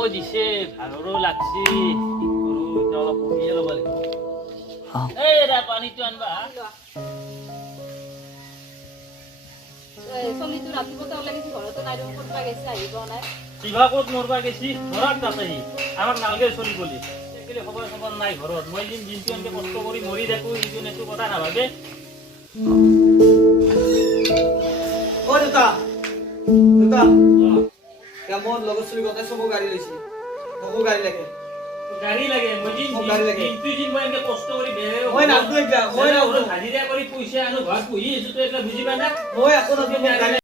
গৰমো দিছে ভাগৰো লাগছি কি কৰো এতিয়া অলপ বহিয়ে ল'ব লাগিব এই ৰা পানীটো আনবা চলিটো ৰাতিপুৱা ওলাই গৈছে ঘৰতো নাই দেখোন ক'তবা গৈছে আহিব নাই কিবা ক'ত মৰবা গেছি ঘৰত তাতেহি আমাক নালগে চলি গলি একলে খবৰ খবৰ নাই ঘৰত মই দিনটো এনেকে কষ্ট কৰি মৰি থাকো ইটো নেটো কথা নাভাবে ও দুটা দুটা কেমন লগৰ চলি কথা সব গাড়ী লৈছে সব গাড়ী লাগে গাড়ী লাগে মই মোক গাড়ী লাগে। দিন মই এনেকে কষ্ট কৰি বেৰে মই নাজনো এতিয়া মই নাজনো হাজিৰা কৰি পইচা আনো ঘৰত পুহি আছো তো এটা বুজি পাই না মই একো নাজনো মোক গাড়ী